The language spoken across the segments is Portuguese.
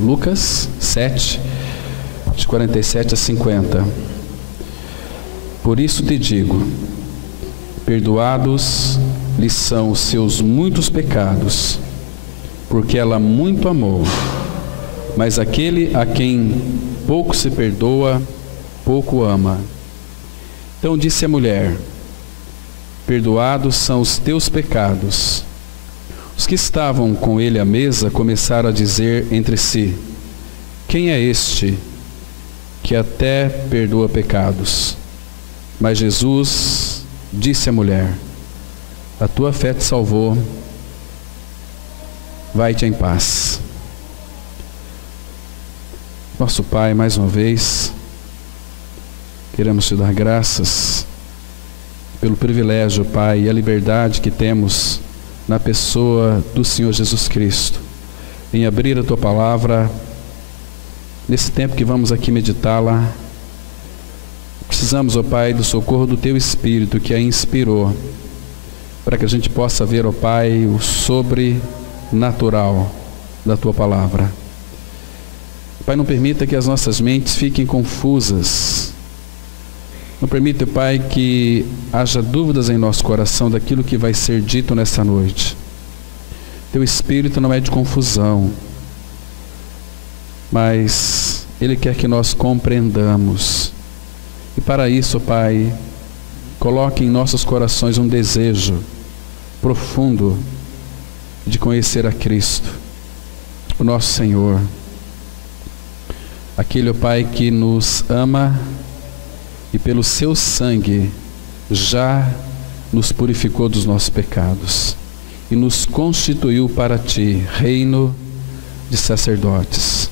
Lucas 7, de 47 a 50. Por isso te digo, perdoados lhe são os seus muitos pecados, porque ela muito amou. Mas aquele a quem pouco se perdoa, pouco ama. Então disse a mulher: perdoados são os teus pecados. Os que estavam com ele à mesa começaram a dizer entre si: quem é este que até perdoa pecados? Mas Jesus disse à mulher: a tua fé te salvou, vai-te em paz. Nosso Pai, mais uma vez, queremos te dar graças pelo privilégio, Pai, e a liberdade que temos na pessoa do Senhor Jesus Cristo, em abrir a Tua Palavra, nesse tempo que vamos aqui meditá-la. Precisamos, ó Pai, do socorro do Teu Espírito que a inspirou, para que a gente possa ver, ó Pai, o sobrenatural da Tua Palavra. Pai, não permita que as nossas mentes fiquem confusas. Não permita, Pai, que haja dúvidas em nosso coração daquilo que vai ser dito nessa noite. Teu Espírito não é de confusão, mas Ele quer que nós compreendamos. E para isso, Pai, coloque em nossos corações um desejo profundo de conhecer a Cristo, o nosso Senhor. Aquele, ó Pai, que nos ama e pelo seu sangue já nos purificou dos nossos pecados e nos constituiu para Ti reino de sacerdotes.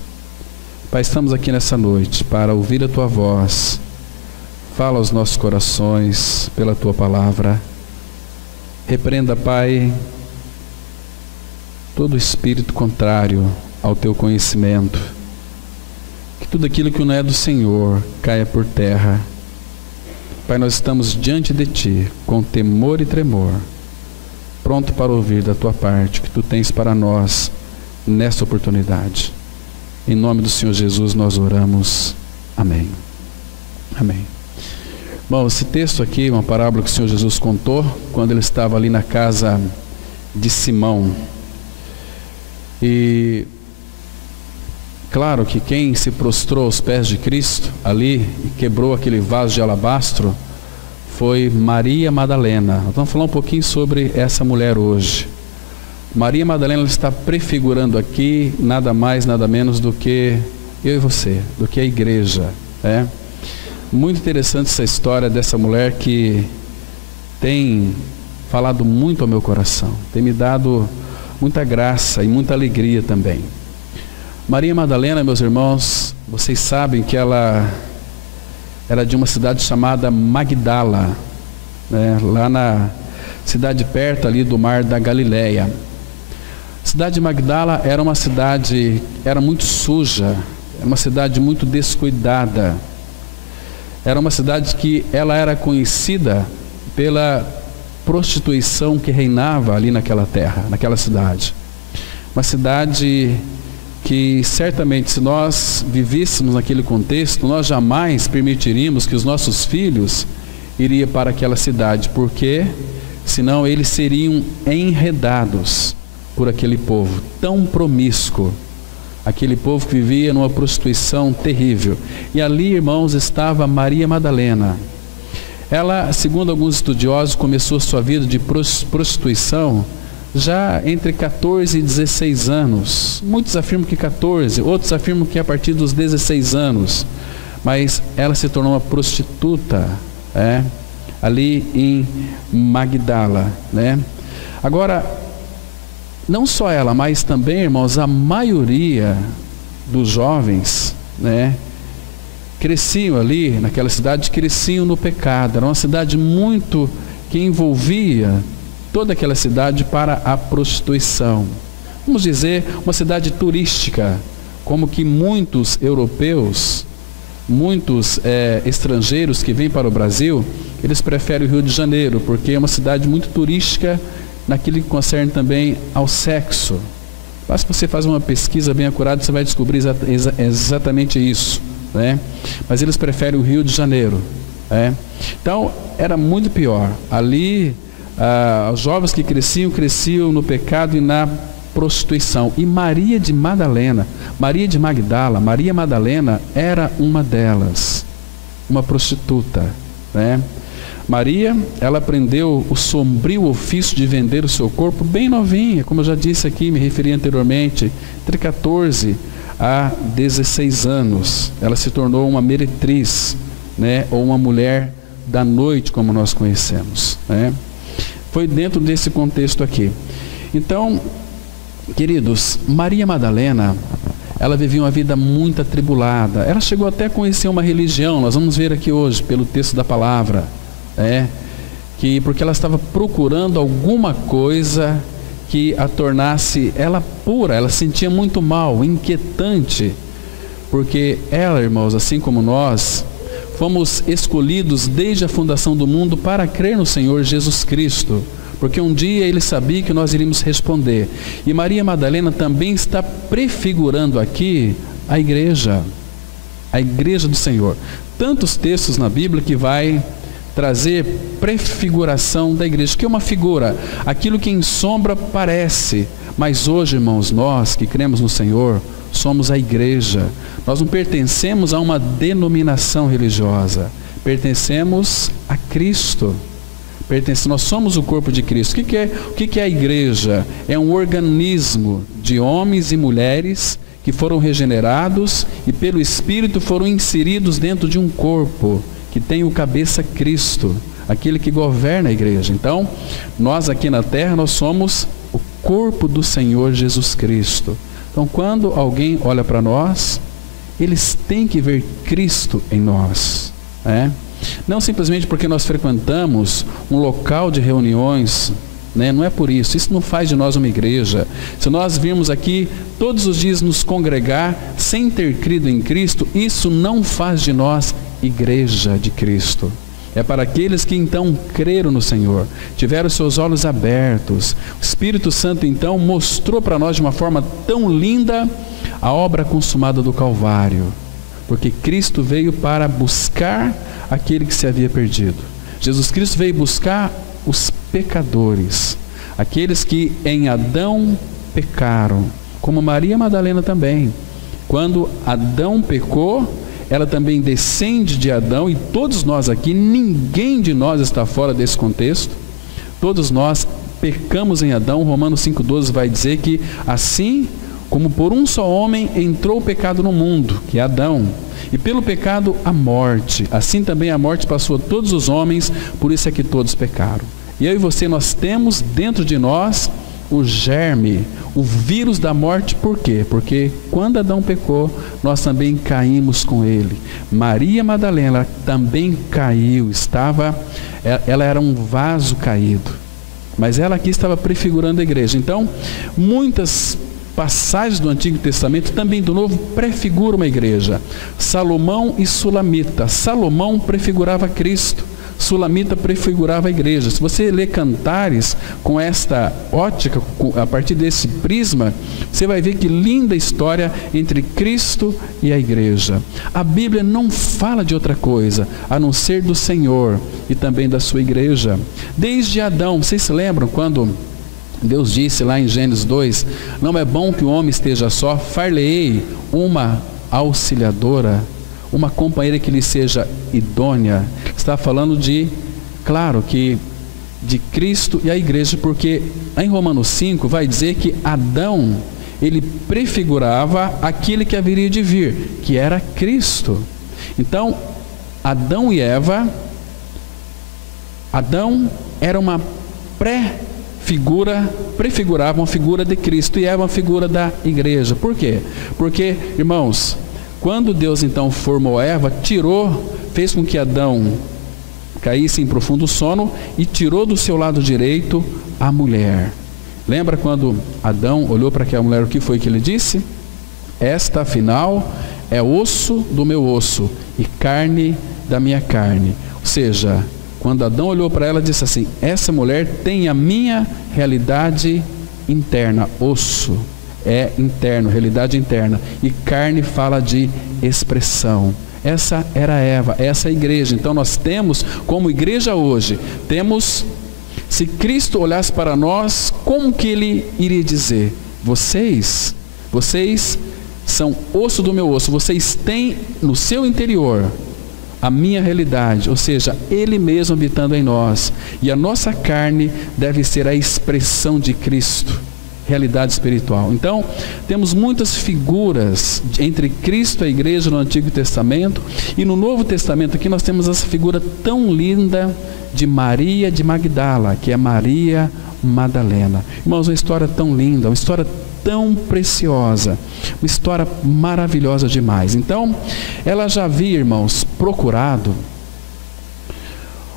Pai, estamos aqui nessa noite para ouvir a Tua voz. Fala aos nossos corações pela Tua Palavra. Repreenda, Pai, todo espírito contrário ao Teu conhecimento. Que tudo aquilo que não é do Senhor caia por terra. Pai, nós estamos diante de Ti, com temor e tremor, pronto para ouvir da Tua parte, que Tu tens para nós nesta oportunidade. Em nome do Senhor Jesus nós oramos. Amém. Amém. Bom, esse texto aqui é uma parábola que o Senhor Jesus contou quando Ele estava ali na casa de Simão. E claro que quem se prostrou aos pés de Cristo ali e quebrou aquele vaso de alabastro foi Maria Madalena. Nós vamos falar um pouquinho sobre essa mulher hoje. Maria Madalena está prefigurando aqui nada mais, nada menos do que eu e você, do que a igreja. Muito interessante essa história dessa mulher que tem falado muito ao meu coração, tem me dado muita graça e muita alegria também. Maria Madalena, meus irmãos, vocês sabem que ela era de uma cidade chamada Magdala, lá na cidade perto ali do mar da Galileia. A cidade de Magdala era uma cidade, era muito suja, era uma cidade muito descuidada. Era uma cidade que ela era conhecida pela prostituição que reinava ali naquela terra, naquela cidade. Uma cidade que certamente, se nós vivêssemos naquele contexto, nós jamais permitiríamos que os nossos filhos iriam para aquela cidade, porque senão eles seriam enredados por aquele povo tão promíscuo, aquele povo que vivia numa prostituição terrível. E ali, irmãos, estava Maria Madalena. Ela, segundo alguns estudiosos, começou sua vida de prostituição já entre 14 e 16 anos. Muitos afirmam que 14, outros afirmam que a partir dos 16 anos. Mas ela se tornou uma prostituta, ali em Magdala, Agora, não só ela, mas também, irmãos, a maioria dos jovens, cresciam ali naquela cidade, cresciam no pecado. Era uma cidade muito que envolvia toda aquela cidade para a prostituição. Vamos dizer, uma cidade turística, como que muitos europeus, muitos estrangeiros que vêm para o Brasil, eles preferem o Rio de Janeiro, porque é uma cidade muito turística naquilo que concerne também ao sexo. Basta você fazer uma pesquisa bem acurada, você vai descobrir exatamente isso, né? Mas eles preferem o Rio de Janeiro, né? Então, era muito pior. Ali, os jovens que cresciam no pecado e na prostituição. E Maria de Madalena, Maria de Magdala, Maria Madalena era uma delas, uma prostituta, né? Maria, ela aprendeu o sombrio ofício de vender o seu corpo bem novinha, como eu já disse aqui, me referi anteriormente, entre 14 a 16 anos. Ela se tornou uma meretriz, né? Ou uma mulher da noite, como nós conhecemos, né? Foi dentro desse contexto aqui. Então, queridos, Maria Madalena, ela vivia uma vida muito atribulada. Ela chegou até a conhecer uma religião, nós vamos ver aqui hoje, pelo texto da palavra, porque ela estava procurando alguma coisa que a tornasse ela pura. Ela se sentia muito mal, inquietante, porque ela, irmãos, assim como nós, fomos escolhidos desde a fundação do mundo para crer no Senhor Jesus Cristo, porque um dia ele sabia que nós iríamos responder. E Maria Madalena também está prefigurando aqui a igreja do Senhor. Tantos textos na Bíblia que vai trazer prefiguração da igreja, que é uma figura, aquilo que em sombra parece. Mas hoje, irmãos, nós que cremos no Senhor, somos a igreja. Nós não pertencemos a uma denominação religiosa, pertencemos a Cristo. Nós somos o corpo de Cristo. O que é a igreja? É um organismo de homens e mulheres que foram regenerados e pelo Espírito foram inseridos dentro de um corpo que tem o cabeça Cristo, aquele que governa a igreja. Então, nós aqui na terra, nós somos o corpo do Senhor Jesus Cristo. Então, quando alguém olha para nós, eles têm que ver Cristo em nós, né? Não simplesmente porque nós frequentamos um local de reuniões, né? Não é por isso. Isso não faz de nós uma igreja. Se nós virmos aqui todos os dias nos congregar sem ter crido em Cristo, isso não faz de nós igreja de Cristo. É para aqueles que então creram no Senhor, tiveram seus olhos abertos. O Espírito Santo então mostrou para nós de uma forma tão linda a obra consumada do Calvário, porque Cristo veio para buscar aquele que se havia perdido. Jesus Cristo veio buscar os pecadores, aqueles que em Adão pecaram, como Maria Madalena também. Quando Adão pecou, ela também descende de Adão, e todos nós aqui, ninguém de nós está fora desse contexto. Todos nós pecamos em Adão. Romanos 5,12 vai dizer que assim como por um só homem entrou o pecado no mundo, que é Adão, e pelo pecado a morte, assim também a morte passou a todos os homens, por isso é que todos pecaram. E eu e você, nós temos dentro de nós o germe, o vírus da morte. Por quê? Porque quando Adão pecou, nós também caímos com ele. Maria Madalena também caiu, ela era um vaso caído, mas ela aqui estava prefigurando a igreja. Então, muitas passagens do Antigo Testamento, também do Novo, prefiguram uma igreja. Salomão e Sulamita. Salomão prefigurava Cristo, Sulamita prefigurava a igreja. Se você ler Cantares com esta ótica, a partir desse prisma, você vai ver que linda história entre Cristo e a igreja. A Bíblia não fala de outra coisa a não ser do Senhor e também da sua igreja. Desde Adão, vocês se lembram quando Deus disse lá em Gênesis 2, não é bom que o homem esteja só, far-lhe-ei uma auxiliadora, uma companheira que lhe seja idônea. Está falando claro que de Cristo e a igreja, porque em Romanos 5 vai dizer que Adão, ele prefigurava aquele que haveria de vir, que era Cristo. Então, Adão e Eva, Adão era uma prefigurava uma figura de Cristo, e Eva uma figura da igreja. Por quê? Porque, irmãos, quando Deus então formou Eva, fez com que Adão caísse em profundo sono e tirou do seu lado direito a mulher. Lembra quando Adão olhou para aquela mulher, o que foi que ele disse? Esta, afinal, é osso do meu osso e carne da minha carne. Ou seja, quando Adão olhou para ela, disse assim: essa mulher tem a minha realidade interna, osso. é interno, realidade interna. E carne fala de expressão. Essa era Eva, essa é a igreja. Então nós temos, como igreja hoje, se Cristo olhasse para nós, como que Ele iria dizer? Vocês são osso do meu osso, vocês têm no seu interior a minha realidade, ou seja, Ele mesmo habitando em nós. E a nossa carne deve ser a expressão de Cristo, realidade espiritual. Então, temos muitas figuras entre Cristo e a igreja no Antigo Testamento, e no Novo Testamento aqui nós temos essa figura tão linda de Maria de Magdala, que é Maria Madalena. Irmãos, uma história tão linda, uma história tão preciosa, uma história maravilhosa demais. Então, ela já havia, irmãos, procurado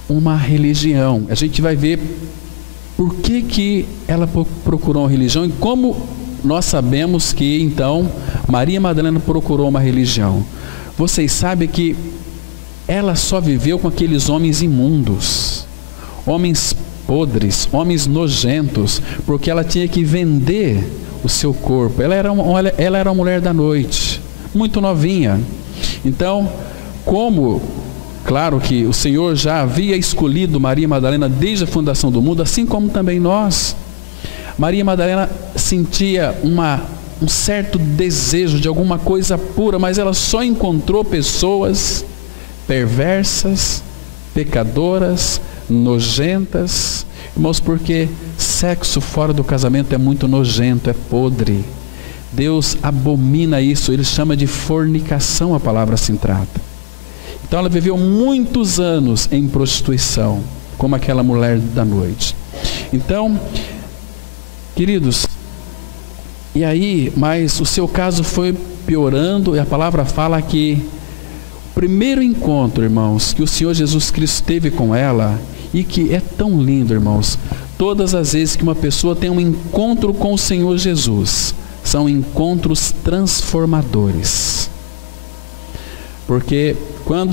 uma religião. A gente vai ver por que ela procurou uma religião e como nós sabemos que, então, Maria Madalena procurou uma religião. Vocês sabem que ela só viveu com aqueles homens imundos, homens podres, homens nojentos, porque ela tinha que vender o seu corpo. Ela era uma mulher da noite, muito novinha. Então, claro que o Senhor já havia escolhido Maria Madalena desde a fundação do mundo, assim como também nós. Maria Madalena sentia um certo desejo de alguma coisa pura, mas ela só encontrou pessoas perversas, pecadoras, nojentas. Irmãos, porque sexo fora do casamento é muito nojento, é podre. Deus abomina isso, Ele chama de fornicação, a palavra assim trata. Então ela viveu muitos anos em prostituição, como aquela mulher da noite. Então, queridos, e aí, mas o seu caso foi piorando, e a palavra fala que o primeiro encontro, irmãos, que o Senhor Jesus Cristo teve com ela, e que é tão lindo, irmãos, todas as vezes que uma pessoa tem um encontro com o Senhor Jesus, são encontros transformadores. Porque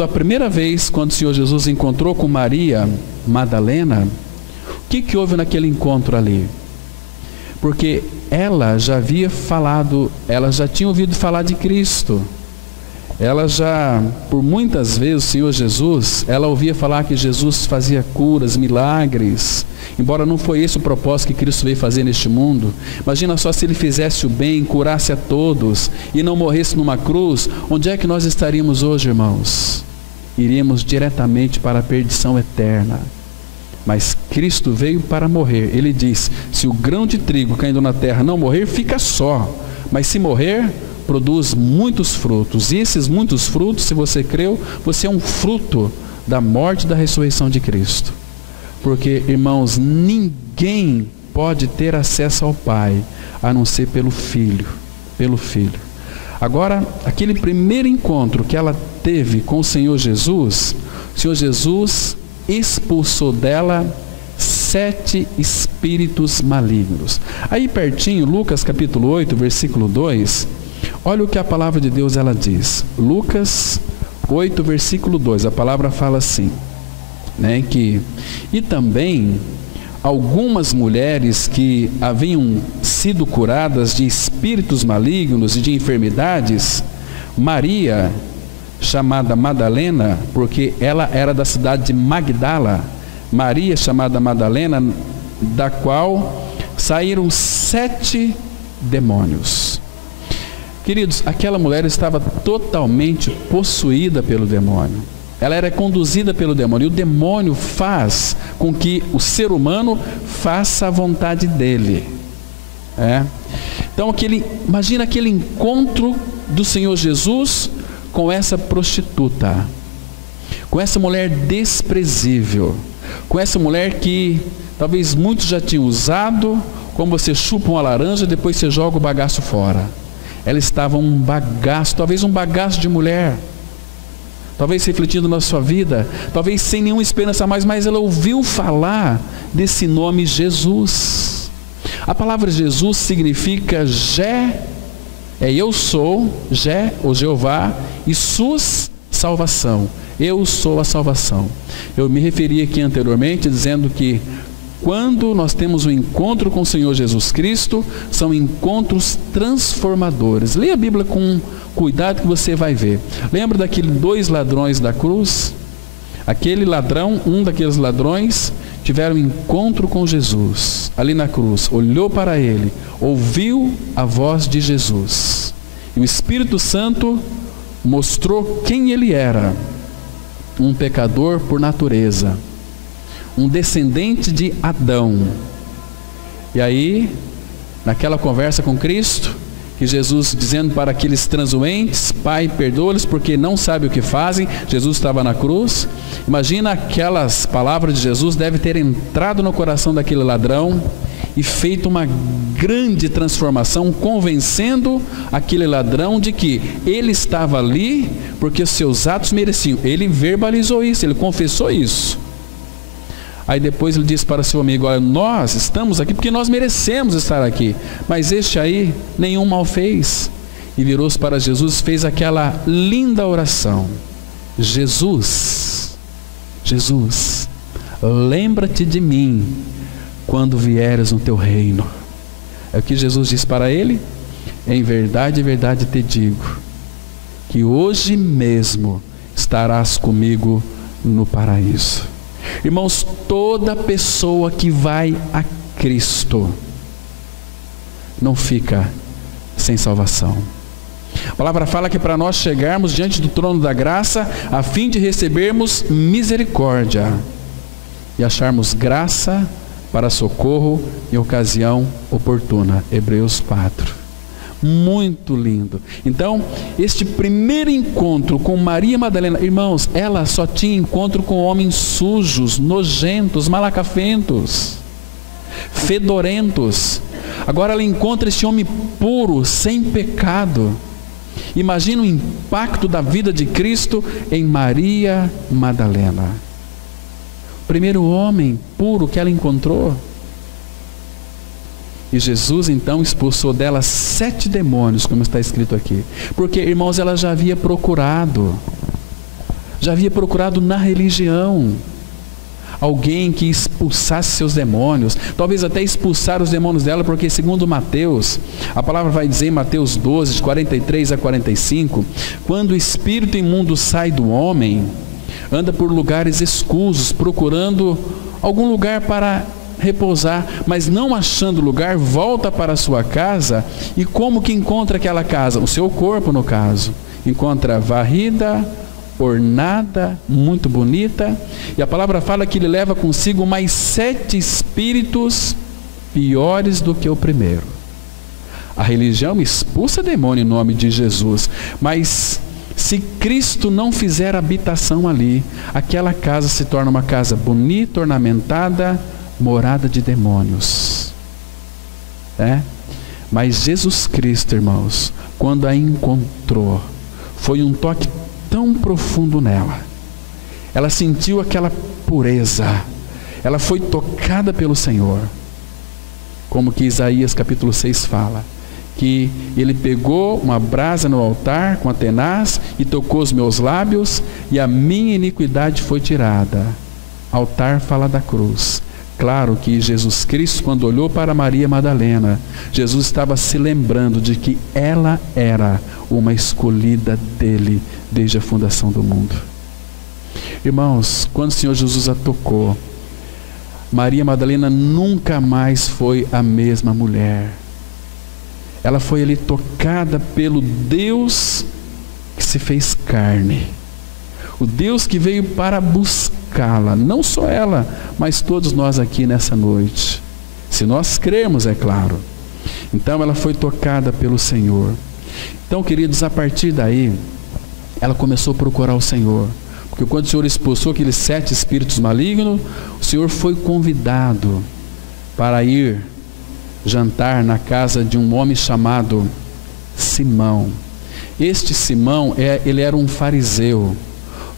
a primeira vez, quando o Senhor Jesus encontrou com Maria Madalena, o que houve naquele encontro ali? Porque ela já tinha ouvido falar de Cristo. Por muitas vezes, o Senhor Jesus, ela ouvia falar que Jesus fazia curas, milagres, embora não foi esse o propósito que Cristo veio fazer neste mundo. Imagina só se Ele fizesse o bem, curasse a todos e não morresse numa cruz, onde é que nós estaríamos hoje, irmãos? Iríamos diretamente para a perdição eterna. Mas Cristo veio para morrer. Ele diz, se o grão de trigo caindo na terra não morrer, fica só, mas se morrer, produz muitos frutos. E esses muitos frutos, se você creu, você é um fruto da morte e da ressurreição de Cristo. Porque, irmãos, ninguém pode ter acesso ao Pai a não ser pelo Filho. Agora, aquele primeiro encontro que ela teve com o Senhor Jesus expulsou dela 7 espíritos malignos. Aí pertinho, Lucas capítulo 8, versículo 2, olha o que a palavra de Deus ela diz. Lucas 8, versículo 2, a palavra fala assim, né, e também algumas mulheres que haviam sido curadas de espíritos malignos e de enfermidades, Maria, chamada Madalena, porque ela era da cidade de Magdala, Maria, chamada Madalena, da qual saíram 7 demônios. Queridos, aquela mulher estava totalmente possuída pelo demônio. Ela era conduzida pelo demônio. E o demônio faz com que o ser humano faça a vontade dele. Então, imagina aquele encontro do Senhor Jesus com essa prostituta, com essa mulher desprezível, com essa mulher que talvez muitos já tinham usado, como você chupa uma laranja e depois você joga o bagaço fora. Ela estava um bagaço, talvez um bagaço de mulher, talvez refletindo na sua vida, talvez sem nenhuma esperança a mais, mas ela ouviu falar desse nome Jesus. A palavra Jesus significa eu sou, ou Jeová, e sus, salvação. Eu sou a salvação. Eu me referi aqui anteriormente dizendo que quando nós temos um encontro com o Senhor Jesus Cristo, são encontros transformadores. Leia a Bíblia com cuidado que você vai ver. Lembra daqueles 2 ladrões da cruz? Aquele ladrão, um daqueles ladrões, tiveram um encontro com Jesus, ali na cruz, olhou para ele, ouviu a voz de Jesus. E o Espírito Santo mostrou quem ele era, um pecador por natureza, um descendente de Adão. E aí, naquela conversa com Cristo, que Jesus dizendo para aqueles transuentes: Pai, perdoa-lhes porque não sabem o que fazem. Jesus estava na cruz. Imagina, aquelas palavras de Jesus deve ter entrado no coração daquele ladrão e feito uma grande transformação, convencendo aquele ladrão de que ele estava ali porque os seus atos mereciam. Ele verbalizou isso, ele confessou isso. Aí depois ele disse para seu amigo: olha, nós estamos aqui porque nós merecemos estar aqui, mas este aí nenhum mal fez. E virou-se para Jesus, fez aquela linda oração: Jesus, Jesus, lembra-te de mim quando vieres no teu reino. É o que Jesus disse para ele: em verdade te digo, que hoje mesmo estarás comigo no paraíso. Irmãos, toda pessoa que vai a Cristo não fica sem salvação. A palavra fala que para nós chegarmos diante do trono da graça, a fim de recebermos misericórdia e acharmos graça para socorro em ocasião oportuna. Hebreus 4. Muito lindo. Então, este primeiro encontro com Maria Madalena, irmãos, ela só tinha encontro com homens sujos, nojentos, malacafentos, fedorentos. Agora ela encontra este homem puro, sem pecado. Imagina o impacto da vida de Cristo em Maria Madalena. O primeiro homem puro que ela encontrou. E Jesus então expulsou dela 7 demônios, como está escrito aqui. Porque, irmãos, ela já havia procurado na religião alguém que expulsasse seus demônios, talvez até expulsar os demônios dela, porque segundo Mateus, a palavra vai dizer em Mateus 12, de 43 a 45, quando o espírito imundo sai do homem, anda por lugares escusos, procurando algum lugar para repousar, mas não achando lugar, volta para a sua casa. E como que encontra aquela casa? O seu corpo, no caso, encontra varrida, ornada, muito bonita, e a palavra fala que ele leva consigo mais 7 espíritos piores do que o primeiro. A religião expulsa demônio em nome de Jesus, mas se Cristo não fizer habitação ali, aquela casa se torna uma casa bonita, ornamentada, morada de demônios. Mas Jesus Cristo, irmãos, quando a encontrou, foi um toque tão profundo nela. Ela sentiu aquela pureza, ela foi tocada pelo Senhor, como que Isaías capítulo 6 fala, que ele pegou uma brasa no altar com a tenaz e tocou os meus lábios e a minha iniquidade foi tirada. Altar fala da cruz. Claro que Jesus Cristo, quando olhou para Maria Madalena, Jesus estava se lembrando de que ela era uma escolhida dele desde a fundação do mundo. Irmãos, quando o Senhor Jesus a tocou, Maria Madalena nunca mais foi a mesma mulher. Ela foi ali tocada pelo Deus que se fez carne, o Deus que veio para buscá-la, não só ela, mas todos nós aqui nessa noite, se nós crermos, é claro. Então ela foi tocada pelo Senhor. Então, queridos, a partir daí ela começou a procurar o Senhor, porque quando o Senhor expulsou aqueles 7 espíritos malignos, o Senhor foi convidado para ir jantar na casa de um homem chamado Simão. Este Simão, ele era um fariseu.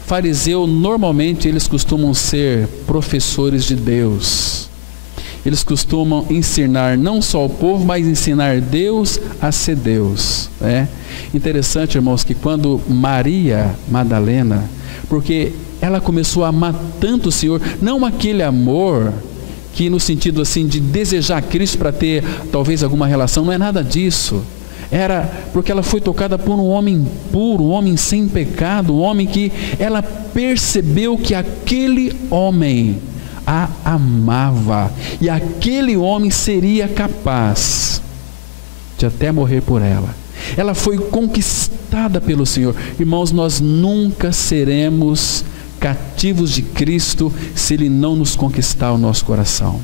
Fariseu, normalmente eles costumam ser professores de Deus. Eles costumam ensinar não só o povo, mas ensinar Deus a ser Deus. Interessante, irmãos, que quando Maria Madalena, porque ela começou a amar tanto o Senhor, não aquele amor que no sentido assim de desejar Cristo para ter talvez alguma relação, não é nada disso. Era porque ela foi tocada por um homem puro, um homem sem pecado, um homem que ela percebeu que aquele homem a amava, e aquele homem seria capaz de até morrer por ela. Ela foi conquistada pelo Senhor. Irmãos, nós nunca seremos cativos de Cristo se Ele não nos conquistar o nosso coração.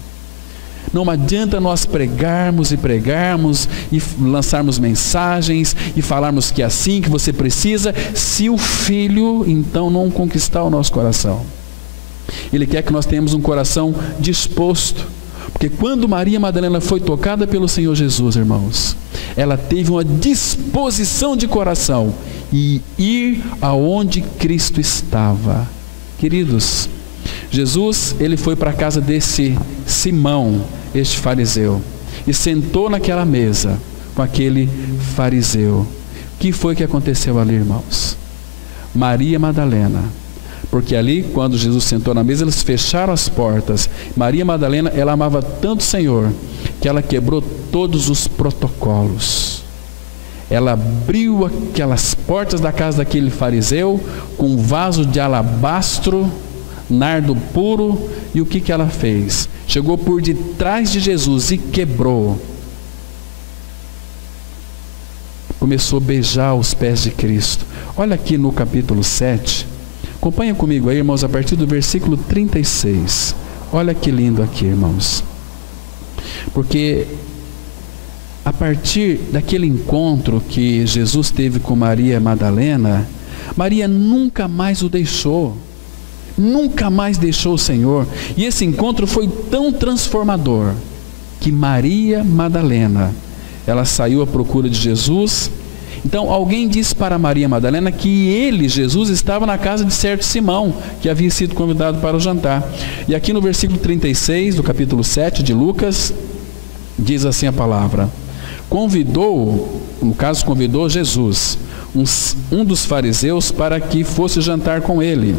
Não adianta nós pregarmos e lançarmos mensagens e falarmos que é assim que você precisa, se o Filho então não conquistar o nosso coração. Ele quer que nós tenhamos um coração disposto, porque quando Maria Madalena foi tocada pelo Senhor Jesus, irmãos, ela teve uma disposição de coração e ir aonde Cristo estava. Queridos, Jesus, ele foi para a casa desse Simão, este fariseu, e sentou naquela mesa com aquele fariseu. O que foi que aconteceu ali, irmãos? Maria Madalena, porque ali, quando Jesus sentou na mesa, eles fecharam as portas. Maria Madalena, ela amava tanto o Senhor, que ela quebrou todos os protocolos. Ela abriu aquelas portas da casa daquele fariseu, com um vaso de alabastro, nardo puro, e o que ela fez? Chegou por detrás de Jesus e quebrou. Começou a beijar os pés de Cristo. Olha aqui no capítulo 7, acompanha comigo aí, irmãos, a partir do versículo 36. Olha que lindo aqui, irmãos. Porque a partir daquele encontro que Jesus teve com Maria Madalena, Maria nunca mais o deixou. Nunca mais deixou o Senhor. E esse encontro foi tão transformador que Maria Madalena, ela saiu à procura de Jesus. Então alguém disse para Maria Madalena que ele, Jesus, estava na casa de certo Simão, que havia sido convidado para o jantar. E aqui no versículo 36 do capítulo 7 de Lucas, diz assim a palavra: convidou Jesus, um dos fariseus, para que fosse jantar com ele.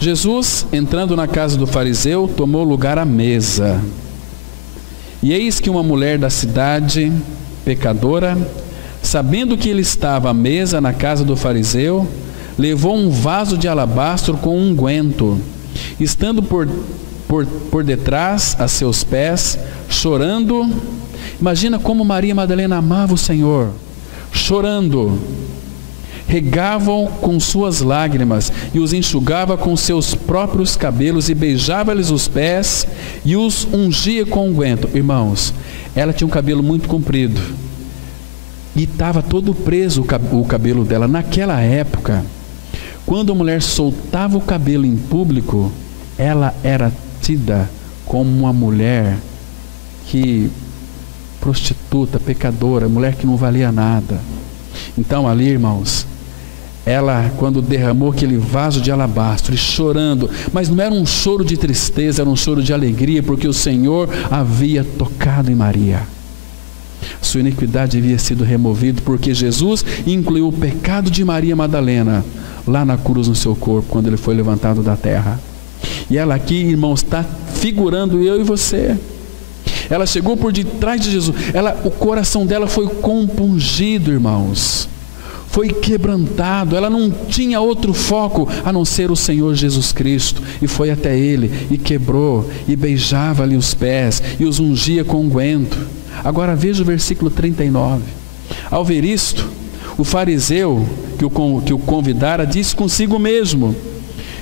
Jesus, entrando na casa do fariseu, tomou lugar à mesa. E eis que uma mulher da cidade, pecadora, sabendo que ele estava à mesa na casa do fariseu, levou um vaso de alabastro com unguento, estando por detrás a seus pés, chorando. Imagina como Maria Madalena amava o Senhor, chorando. Regavam com suas lágrimas e os enxugava com seus próprios cabelos e beijava-lhes os pés e os ungia com unguento. Irmãos, ela tinha um cabelo muito comprido e estava todo preso o cabelo dela. Naquela época, quando a mulher soltava o cabelo em público, ela era tida como uma mulher prostituta, pecadora, mulher que não valia nada. Então ali, irmãos, ela, quando derramou aquele vaso de alabastro, e chorando, mas não era um choro de tristeza, era um choro de alegria, porque o Senhor havia tocado em Maria. Sua iniquidade havia sido removida, porque Jesus incluiu o pecado de Maria Madalena lá na cruz no seu corpo, quando ele foi levantado da terra. E ela aqui, irmãos, está figurando eu e você. Ela chegou por detrás de Jesus, o coração dela foi compungido, irmãos, foi quebrantado. Ela não tinha outro foco a não ser o Senhor Jesus Cristo, e foi até Ele, e quebrou, e beijava-lhe os pés, e os ungia com unguento. Agora veja o versículo 39. Ao ver isto, o fariseu que o convidara disse consigo mesmo: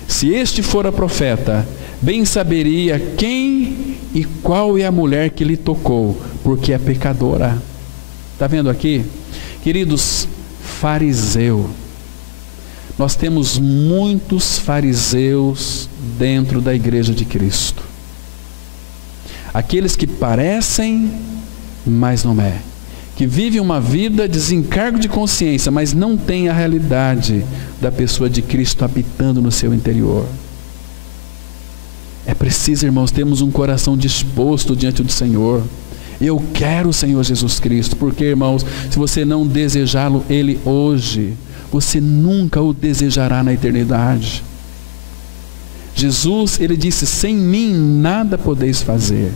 se este fora profeta, bem saberia quem e qual é a mulher que lhe tocou, porque é pecadora. Está vendo aqui? Queridos, fariseu. Nós temos muitos fariseus dentro da igreja de Cristo. Aqueles que parecem, mas não é. Que vivem uma vida de desencargo de consciência, mas não têm a realidade da pessoa de Cristo habitando no seu interior. É preciso, irmãos, termos um coração disposto diante do Senhor. Eu quero o Senhor Jesus Cristo, porque, irmãos, se você não desejá-lo, Ele hoje, você nunca o desejará na eternidade. Jesus, ele disse: sem mim nada podeis fazer.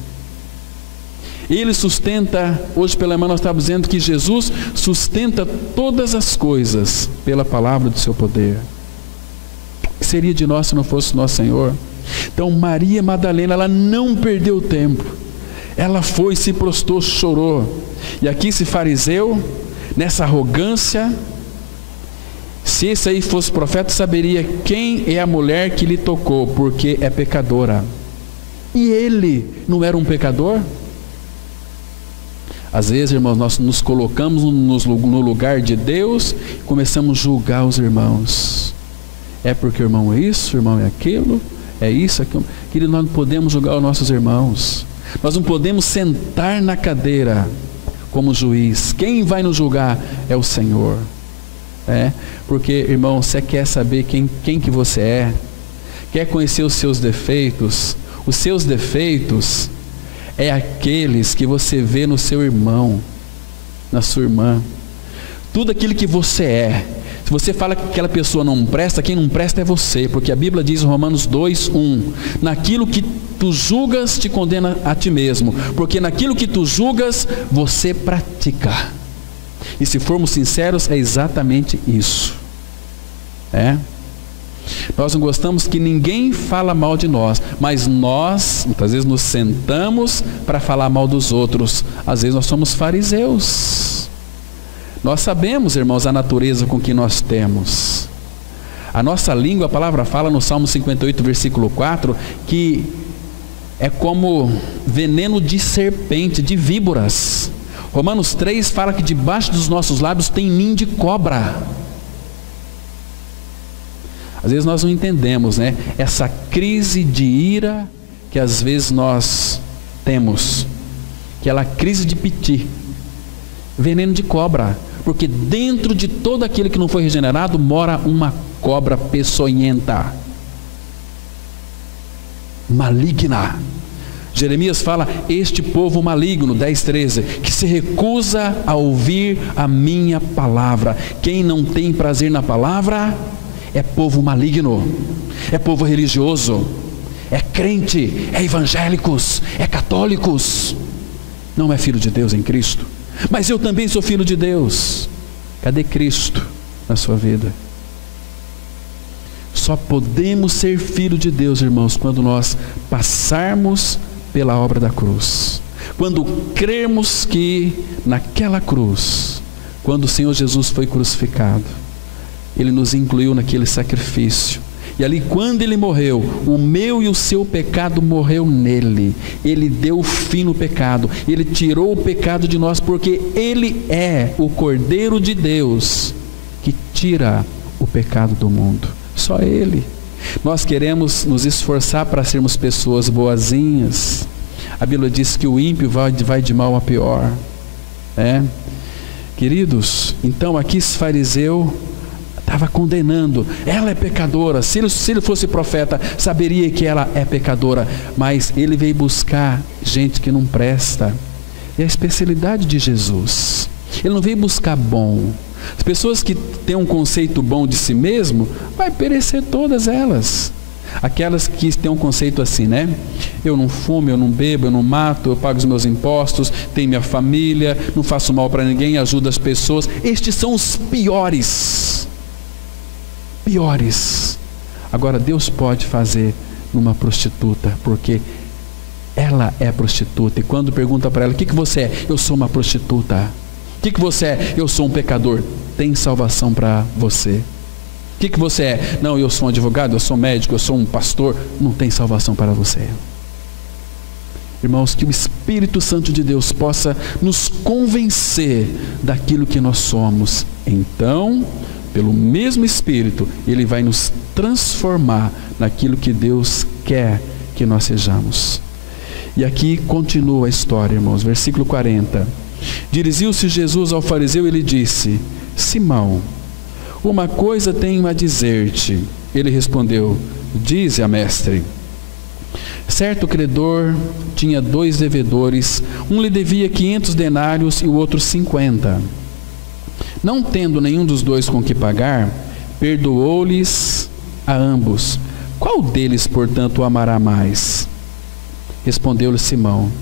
Ele sustenta, hoje pela manhã nós estávamos dizendo que Jesus sustenta todas as coisas pela palavra do seu poder. O que seria de nós se não fosse nosso Senhor? Então Maria Madalena, ela não perdeu tempo. Ela foi, se prostrou, chorou. E aqui esse fariseu, nessa arrogância, se esse aí fosse profeta, saberia quem é a mulher que lhe tocou, porque é pecadora. E ele não era um pecador? Às vezes, irmãos, nós nos colocamos no lugar de Deus e começamos a julgar os irmãos. É porque o irmão é isso, o irmão é aquilo, é isso, aquilo. Querido, nós não podemos julgar os nossos irmãos. Nós não podemos sentar na cadeira como juiz. Quem vai nos julgar é o Senhor. Porque, irmão, você quer saber quem que você é? Quer conhecer os seus defeitos? Os seus defeitos é aqueles que você vê no seu irmão, na sua irmã. Tudo aquilo que você é. Se você fala que aquela pessoa não presta, quem não presta é você, porque a Bíblia diz em Romanos 2:1: naquilo que tu julgas, te condena a ti mesmo, porque naquilo que tu julgas, você pratica. E se formos sinceros, é exatamente isso. Nós não gostamos que ninguém fala mal de nós, mas nós, muitas vezes, nos sentamos para falar mal dos outros. Às vezes nós somos fariseus. Nós sabemos, irmãos, a natureza com que nós temos. A nossa língua, a palavra fala no Salmo 58, versículo 4, que é como veneno de serpente, de víboras. Romanos 3 fala que debaixo dos nossos lábios tem ninho de cobra. Às vezes nós não entendemos, essa crise de ira que às vezes nós temos, aquela crise de piti, veneno de cobra, porque dentro de todo aquele que não foi regenerado mora uma cobra peçonhenta, maligna. Jeremias fala: este povo maligno, 10:13, que se recusa a ouvir a minha palavra. Quem não tem prazer na palavra é povo maligno, é povo religioso, é crente, é evangélicos, é católicos, não é filho de Deus em Cristo. Mas eu também sou filho de Deus. Cadê Cristo na sua vida? Só podemos ser filho de Deus, irmãos, quando nós passarmos pela obra da cruz, quando crermos que naquela cruz, quando o Senhor Jesus foi crucificado, Ele nos incluiu naquele sacrifício, e ali quando Ele morreu, o meu e o seu pecado morreu nele. Ele deu fim no pecado, Ele tirou o pecado de nós, porque Ele é o Cordeiro de Deus que tira o pecado do mundo. Só Ele. Nós queremos nos esforçar para sermos pessoas boazinhas. A Bíblia diz que o ímpio vai de mal a pior. Queridos, então aqui esse fariseu estava condenando: ela é pecadora. Se ele fosse profeta, saberia que ela é pecadora. Mas ele veio buscar gente que não presta. É a especialidade de Jesus. Ele não veio buscar bom. As pessoas que têm um conceito bom de si mesmo, vai perecer todas elas. Aquelas que têm um conceito assim, eu não fumo, eu não bebo, eu não mato, eu pago os meus impostos, tenho minha família, não faço mal para ninguém, ajudo as pessoas. Estes são os piores. Agora Deus pode fazer numa prostituta, porque ela é prostituta. E quando pergunta para ela: o que você é? Eu sou uma prostituta. O que você é? Eu sou um pecador. Tem salvação para você. O que você é? Não, eu sou um advogado, eu sou médico, eu sou um pastor. Não tem salvação para você. Irmãos, que o Espírito Santo de Deus possa nos convencer daquilo que nós somos. Então, pelo mesmo Espírito, Ele vai nos transformar naquilo que Deus quer que nós sejamos. E aqui continua a história, irmãos, versículo 40. Dirigiu-se Jesus ao fariseu e lhe disse: Simão, uma coisa tenho a dizer-te. Ele respondeu: dize-a, mestre. Certo credor tinha 2 devedores, um lhe devia 500 denários e o outro 50. Não tendo nenhum dos 2 com que pagar, perdoou-lhes a ambos, Qual deles, portanto, o amará mais? Respondeu-lhe Simão: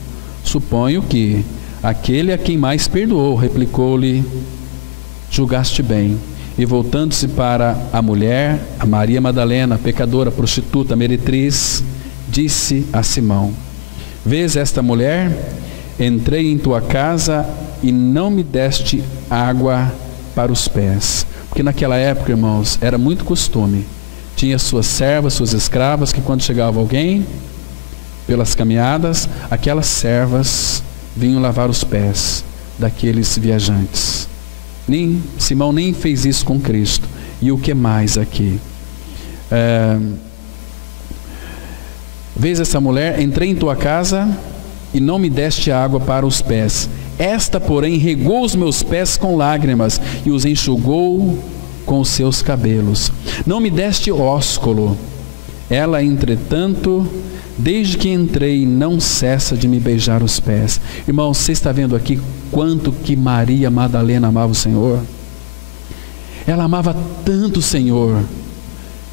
suponho que aquele a quem mais perdoou. Replicou-lhe: julgaste bem. E voltando-se para a mulher, a Maria Madalena, pecadora, prostituta, meretriz, disse a Simão: vês esta mulher? Entrei em tua casa e não me deste água para os pés. Porque naquela época, irmãos, era muito costume. Tinha suas servas, suas escravas, que quando chegava alguém, pelas caminhadas, aquelas servas vinham lavar os pés daqueles viajantes. Simão nem fez isso com Cristo. E o que mais aqui? Vês essa mulher? Entrei em tua casa e não me deste água para os pés. Esta, porém, regou os meus pés com lágrimas e os enxugou com os seus cabelos. Não me deste ósculo. Ela, entretanto, desde que entrei, não cessa de me beijar os pés. Irmão, você está vendo aqui quanto que Maria Madalena amava o Senhor? Ela amava tanto o Senhor,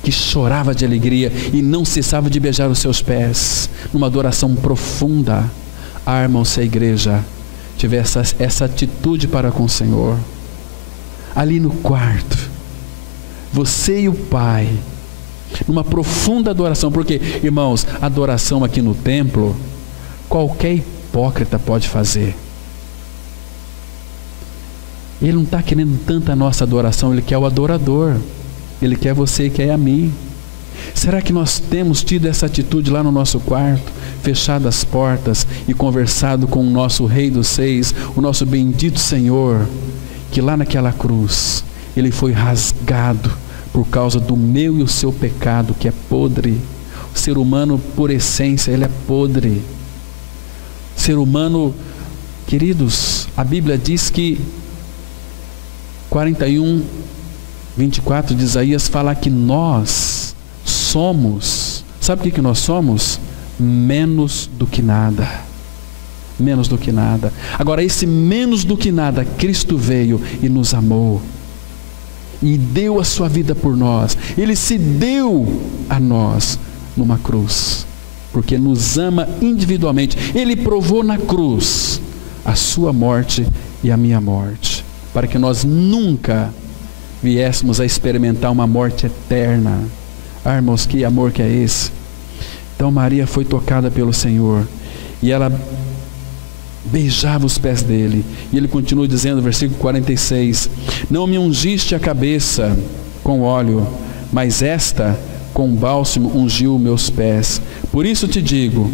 que chorava de alegria e não cessava de beijar os seus pés, numa adoração profunda. Irmão, se a igreja tiver essa atitude para com o Senhor, ali no quarto, você e o Pai, numa profunda adoração, porque, irmãos, adoração aqui no templo, qualquer hipócrita pode fazer. Ele não está querendo tanta nossa adoração, ele quer o adorador, ele quer você e quer a mim. Será que nós temos tido essa atitude lá no nosso quarto, fechado as portas e conversado com o nosso Rei dos Seis, o nosso bendito Senhor, que lá naquela cruz, ele foi rasgado por causa do meu e o seu pecado, que é podre. O ser humano, por essência, ele é podre. Ser humano, queridos, a Bíblia diz que 41:24 de Isaías fala que nós somos, sabe o que nós somos? Menos do que nada. Menos do que nada. Agora, esse menos do que nada, Cristo veio e nos amou e deu a sua vida por nós. Ele se deu a nós numa cruz, porque nos ama individualmente. Ele provou na cruz a sua morte e a minha morte, para que nós nunca viéssemos a experimentar uma morte eterna. Irmãos, que amor que é esse? Então Maria foi tocada pelo Senhor e ela beijava os pés dele. E ele continua dizendo, versículo 46: não me ungiste a cabeça com óleo, mas esta com bálsamo ungiu meus pés. Por isso te digo,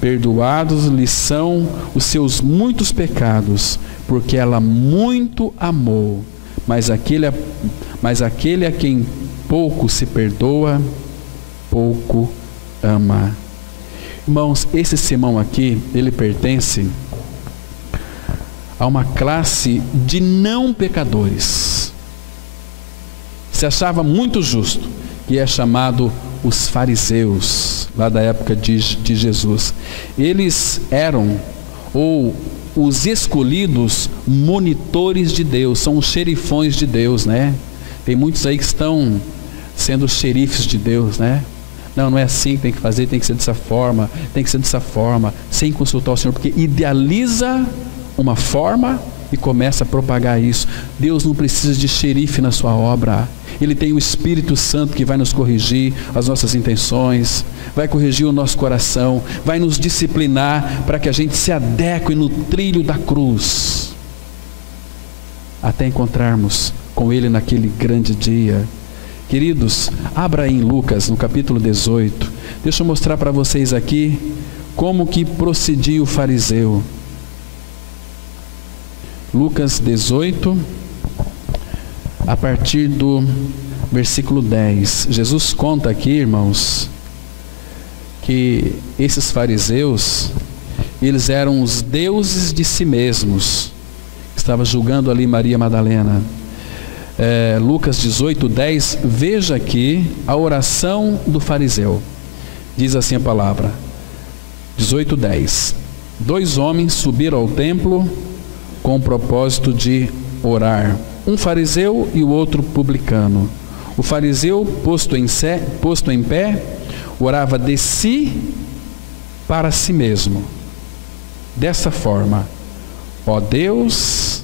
perdoados lhe são os seus muitos pecados, porque ela muito amou. Mas aquele a quem pouco se perdoa, pouco ama. Irmãos, esse Simão aqui, ele pertence a uma classe de não pecadores. Se achava muito justo, que é chamado os fariseus, lá da época de Jesus. Eles eram, ou os escolhidos monitores de Deus, são os xerifões de Deus, né? Tem muitos aí que estão sendo xerifes de Deus, né? Não é assim que tem que fazer, tem que ser dessa forma, sem consultar o Senhor, porque idealiza uma forma e começa a propagar isso. Deus não precisa de xerife na sua obra. Ele tem o Espírito Santo que vai nos corrigir as nossas intenções, vai corrigir o nosso coração, vai nos disciplinar para que a gente se adeque no trilho da cruz, até encontrarmos com Ele naquele grande dia. Queridos, abra aí em Lucas, no capítulo 18. Deixa eu mostrar para vocês aqui como que procedia o fariseu. Lucas 18, a partir do versículo 10. Jesus conta aqui, irmãos, que esses fariseus, eles eram os deuses de si mesmos. Estava julgando ali Maria Madalena. Lucas 18, 10, veja aqui a oração do fariseu. Diz assim a palavra, 18, 10. 2 homens subiram ao templo com o propósito de orar, um fariseu e o outro publicano. O fariseu, posto em pé, orava de si para si mesmo, dessa forma: ó Deus,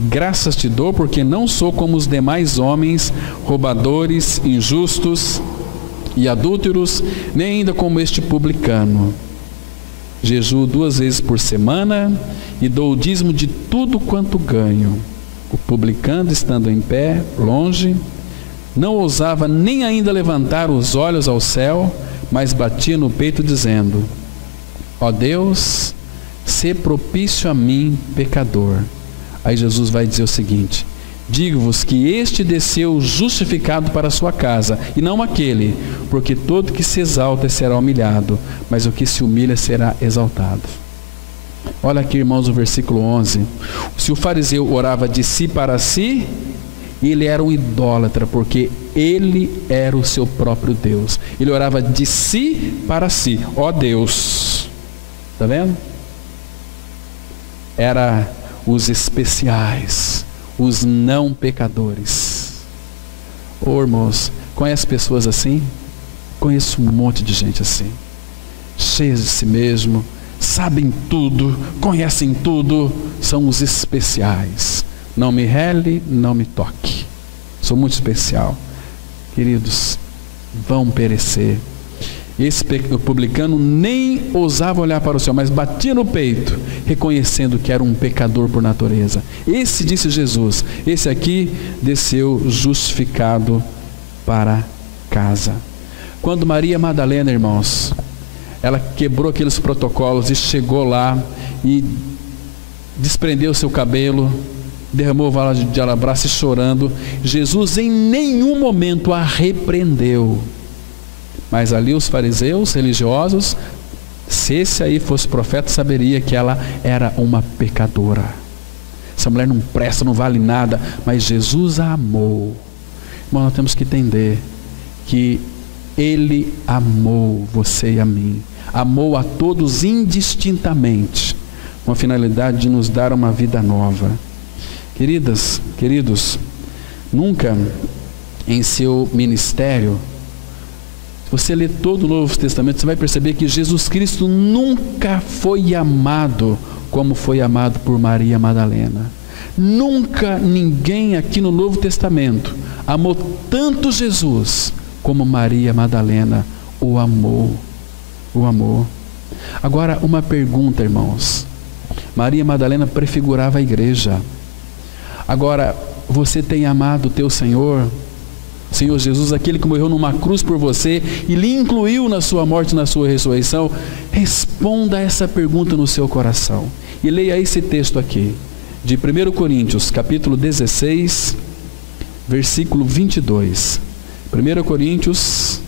graças te dou, porque não sou como os demais homens, roubadores, injustos e adúlteros, nem ainda como este publicano. Jejuo 2 vezes por semana e dou o dízimo de tudo quanto ganho. O publicano, estando em pé, longe, não ousava nem ainda levantar os olhos ao céu, mas batia no peito dizendo: ó Deus, sê propício a mim, pecador. Aí Jesus vai dizer o seguinte: digo-vos que este desceu justificado para a sua casa, e não aquele, porque todo que se exalta será humilhado, mas o que se humilha será exaltado. Olha aqui, irmãos, o versículo 11. Se o fariseu orava de si para si, ele era um idólatra, porque ele era o seu próprio Deus. Ele orava de si para si: ó Deus. Está vendo? Era os especiais, os não pecadores. Ô irmãos, conhece pessoas assim? Conheço um monte de gente assim, cheias de si mesmo, sabem tudo, conhecem tudo, são os especiais. Não me rele, não me toque, sou muito especial. Queridos, vão perecer. Esse publicano nem ousava olhar para o céu, mas batia no peito, reconhecendo que era um pecador por natureza. Esse, disse Jesus, esse aqui desceu justificado para casa. Quando Maria Madalena, irmãos, ela quebrou aqueles protocolos e chegou lá e desprendeu seu cabelo, derramou o vaso de alabastro, chorando, Jesus em nenhum momento a repreendeu. Mas ali os fariseus religiosos, se esse aí fosse profeta, saberia que ela era uma pecadora. Essa mulher não presta, não vale nada, mas Jesus a amou. Irmão, nós temos que entender que Ele amou você e a mim, amou a todos indistintamente, com a finalidade de nos dar uma vida nova. Queridas, queridos, nunca em seu ministério, você lê todo o Novo Testamento, você vai perceber que Jesus Cristo nunca foi amado como foi amado por Maria Madalena. Nunca ninguém aqui no Novo Testamento amou tanto Jesus como Maria Madalena o amou. O amou. Agora, uma pergunta, irmãos. Maria Madalena prefigurava a igreja. Agora, você tem amado o teu Senhor? Senhor Jesus, aquele que morreu numa cruz por você e lhe incluiu na sua morte e na sua ressurreição? Responda essa pergunta no seu coração e leia esse texto aqui, de 1 Coríntios, capítulo 16, versículo 22. 1 Coríntios,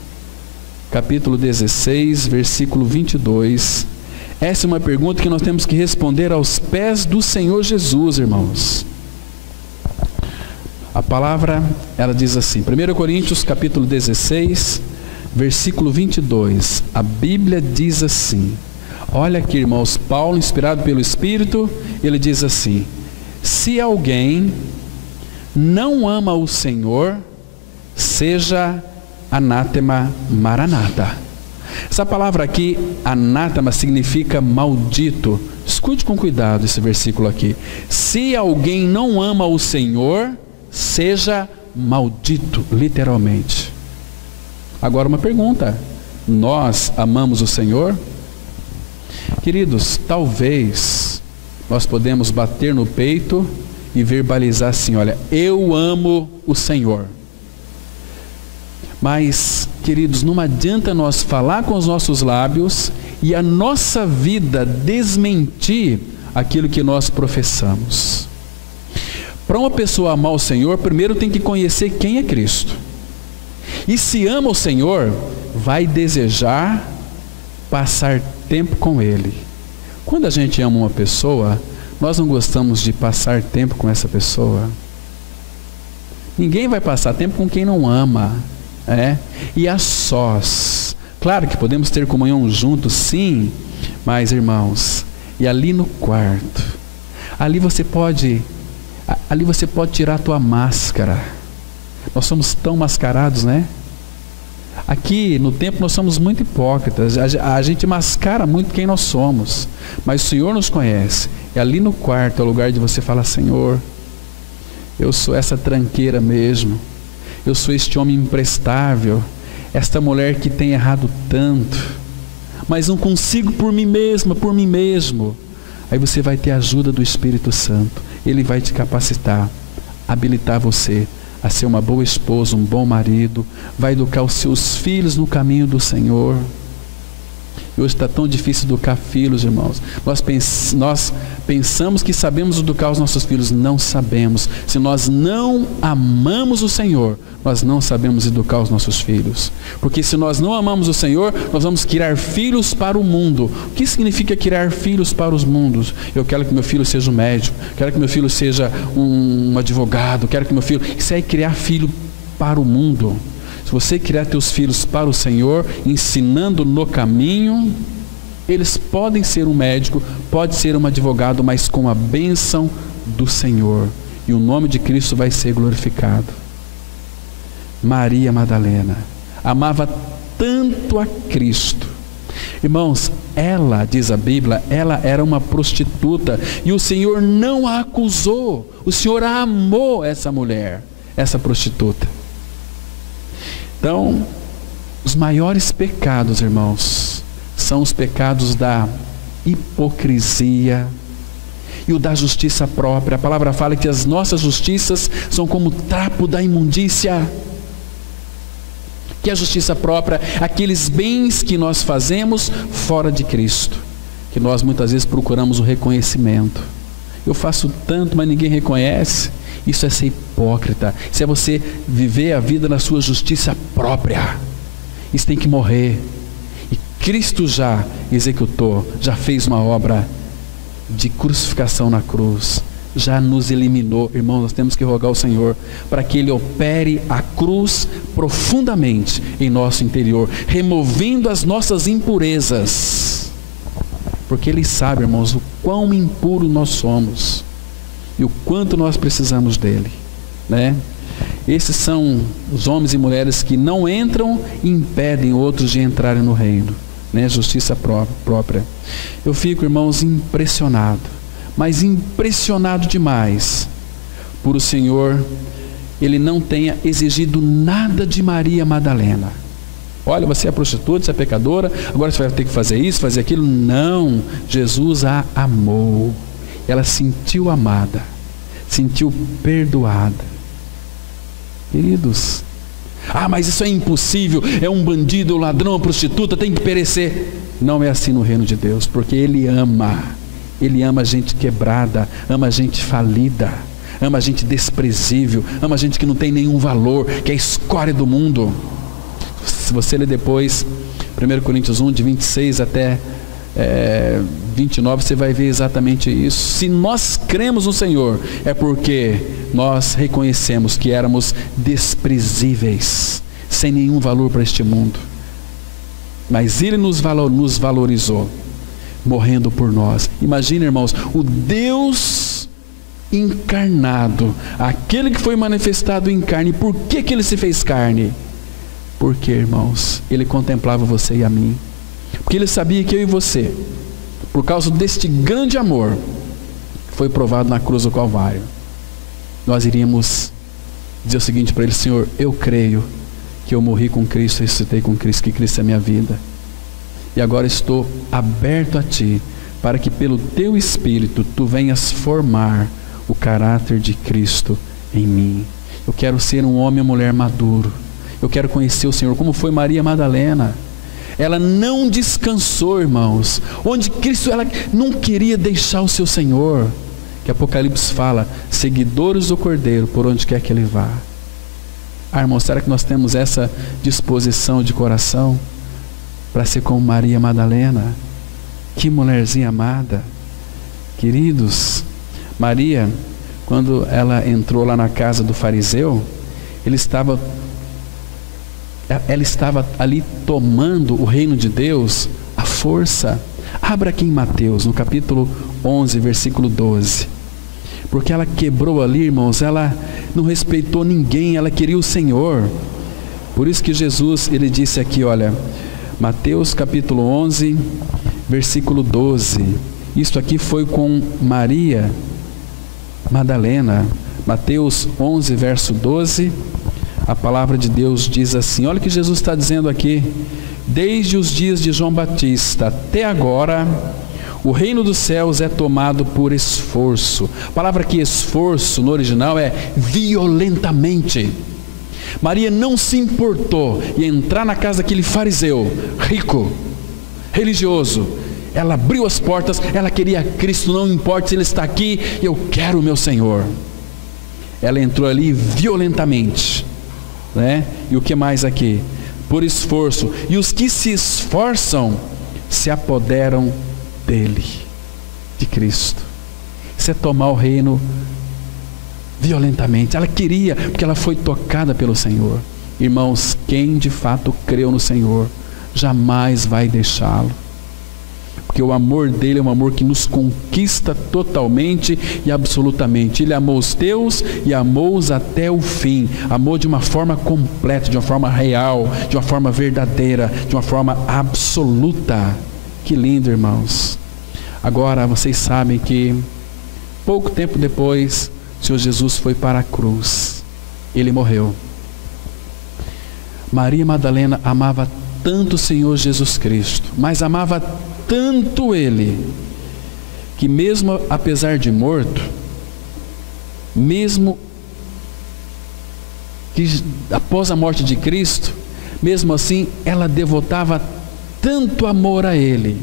capítulo 16, versículo 22. Essa é uma pergunta que nós temos que responder aos pés do Senhor Jesus, irmãos. A palavra, ela diz assim, 1 Coríntios capítulo 16, versículo 22, a Bíblia diz assim, olha aqui, irmãos, Paulo, inspirado pelo Espírito, ele diz assim: se alguém não ama o Senhor, seja anátema maranata. Essa palavra aqui, anátema, significa maldito. Escute com cuidado esse versículo aqui. Se alguém não ama o Senhor, seja maldito, literalmente. Agora uma pergunta: nós amamos o Senhor? Queridos, talvez nós podemos bater no peito e verbalizar assim: olha, eu amo o Senhor. Mas, queridos, não adianta nós falar com os nossos lábios e a nossa vida desmentir aquilo que nós professamos. Para uma pessoa amar o Senhor, primeiro tem que conhecer quem é Cristo. E se ama o Senhor, vai desejar passar tempo com Ele. Quando a gente ama uma pessoa, nós não gostamos de passar tempo com essa pessoa. Ninguém vai passar tempo com quem não ama, né? E a sós. Claro que podemos ter comunhão juntos, sim, mas, irmãos, e ali no quarto, ali você pode tirar a tua máscara. Nós somos tão mascarados, né? Aqui no templo nós somos muito hipócritas, a gente mascara muito quem nós somos, mas o Senhor nos conhece. E ali no quarto é o lugar de você falar: Senhor, eu sou essa tranqueira mesmo, eu sou este homem imprestável, esta mulher que tem errado tanto, mas não consigo por mim mesma, por mim mesmo. Aí você vai ter a ajuda do Espírito Santo, Ele vai te capacitar, habilitar você a ser uma boa esposa, um bom marido, vai educar os seus filhos no caminho do Senhor. E hoje está tão difícil educar filhos, irmãos. Nós pensamos que sabemos educar os nossos filhos. Não sabemos. Se nós não amamos o Senhor, nós não sabemos educar os nossos filhos. Porque se nós não amamos o Senhor, nós vamos criar filhos para o mundo. O que significa criar filhos para os mundos? Eu quero que meu filho seja um médico, quero que meu filho seja um advogado, quero que meu filho... Isso é criar filho para o mundo. Se você criar teus filhos para o Senhor, ensinando no caminho, eles podem ser um médico, pode ser um advogado, mas com a bênção do Senhor. E o nome de Cristo vai ser glorificado. Maria Madalena amava tanto a Cristo. Irmãos, ela, diz a Bíblia, ela era uma prostituta e o Senhor não a acusou. O Senhor a amou, essa mulher, essa prostituta. Então, os maiores pecados, irmãos, são os pecados da hipocrisia e o da justiça própria. A palavra fala que as nossas justiças são como trapo da imundícia. Que a justiça própria, aqueles bens que nós fazemos fora de Cristo, que nós muitas vezes procuramos o reconhecimento. Eu faço tanto, mas ninguém reconhece. Isso é ser hipócrita. Isso é você viver a vida na sua justiça própria. Isso tem que morrer. E Cristo já executou, já fez uma obra de crucificação na cruz. Já nos eliminou. Irmãos, nós temos que rogar ao Senhor para que Ele opere a cruz profundamente em nosso interior, removendo as nossas impurezas. Porque Ele sabe, irmãos, o quão impuro nós somos e o quanto nós precisamos dele, né? Esses são os homens e mulheres que não entram e impedem outros de entrarem no reino, né? Justiça própria. Eu fico, irmãos, impressionado, mas impressionado demais por o Senhor, Ele não tenha exigido nada de Maria Madalena. Olha, você é prostituta, você é pecadora, agora você vai ter que fazer isso, fazer aquilo. Não, Jesus a amou. Ela sentiu amada, sentiu perdoada. Queridos, mas isso é impossível, é um bandido, um ladrão, uma prostituta, tem que perecer. Não é assim no reino de Deus, porque Ele ama a gente quebrada, ama a gente falida, ama a gente desprezível, ama a gente que não tem nenhum valor, que é a escória do mundo. Se você ler depois 1 Coríntios 1, de 26 até 29, você vai ver exatamente isso. Se nós cremos no Senhor, é porque nós reconhecemos que éramos desprezíveis, sem nenhum valor para este mundo, mas Ele nos valorizou, morrendo por nós. Imagina, irmãos, o Deus encarnado, aquele que foi manifestado em carne. Por que Ele se fez carne? Porque, irmãos, Ele contemplava você e a mim, porque Ele sabia que eu e você, por causa deste grande amor que foi provado na cruz do Calvário, nós iríamos dizer o seguinte para Ele: Senhor, eu creio que eu morri com Cristo, ressuscitei com Cristo, que Cristo é a minha vida, e agora estou aberto a Ti, para que pelo Teu Espírito Tu venhas formar o caráter de Cristo em mim. Eu quero ser um homem ou mulher maduro, eu quero conhecer o Senhor, como foi Maria Madalena. Ela não descansou, irmãos, onde Cristo, ela não queria deixar o seu Senhor, que Apocalipse fala, seguidores do Cordeiro, por onde quer que Ele vá. Irmãos, será que nós temos essa disposição de coração para ser como Maria Madalena? Que mulherzinha amada. Queridos, Maria, quando ela entrou lá na casa do fariseu, ela estava ali tomando o reino de Deus à força. Abra aqui em Mateus, no capítulo 11, versículo 12. Porque ela quebrou ali, irmãos, ela não respeitou ninguém, ela queria o Senhor. Por isso que Jesus, ele disse aqui, olha, Mateus capítulo 11, versículo 12. Isto aqui foi com Maria Madalena. Mateus 11, verso 12. A palavra de Deus diz assim, olha o que Jesus está dizendo aqui. Desde os dias de João Batista até agora, o reino dos céus é tomado por esforço. A palavra aqui, esforço, no original é violentamente. Maria não se importou em entrar na casa daquele fariseu, rico, religioso. Ela abriu as portas, ela queria Cristo, não importa se Ele está aqui, eu quero o meu Senhor. Ela entrou ali violentamente, né? E o que mais aqui? Por esforço. E os que se esforçam se apoderam dele, de Cristo. Isso é tomar o reino violentamente. Ela queria, porque ela foi tocada pelo Senhor. Irmãos, quem de fato creu no Senhor jamais vai deixá-lo, porque o amor dele é um amor que nos conquista totalmente e absolutamente. Ele amou os teus e amou-os até o fim. Amou de uma forma completa, de uma forma real, de uma forma verdadeira, de uma forma absoluta. Que lindo, irmãos. Agora vocês sabem que pouco tempo depois o Senhor Jesus foi para a cruz. Ele morreu. Maria Madalena amava tanto o Senhor Jesus Cristo, mas amava tanto Ele, que mesmo apesar de morto, mesmo que após a morte de Cristo, mesmo assim ela devotava tanto amor a Ele.